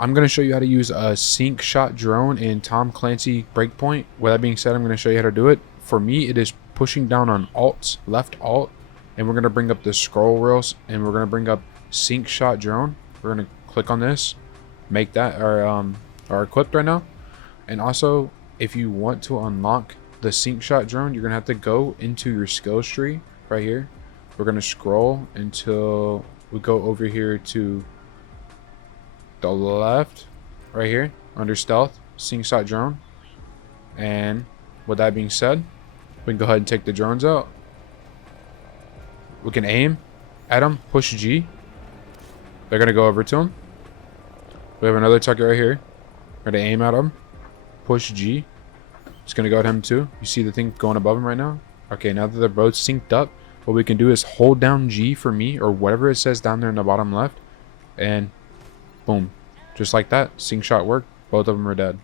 I'm going to show you how to use a sync shot drone in Tom Clancy Breakpoint. With that being said, I'm going to show you how to do it. For me, it is pushing down on left alt, and we're going to bring up the scroll wheels, and we're going to bring up sync shot drone. We're going to click on this, make that our equipped right now. And also, if you want to unlock the sync shot drone, you're going to have to go into your skills tree right here. We're going to scroll until we go over here to the left right here under stealth, sync shot drone. And with that being said, we can go ahead and take the drones out. We can aim at them, push G. They're gonna go over to them. We have another target right here. We're gonna aim at him, push G. It's gonna go at him too. You see the thing going above him right now? Okay, now that they're both synced up, what we can do is hold down G for me, or whatever it says down there in the bottom left, and boom, just like that, sync shot worked. Both of them are dead.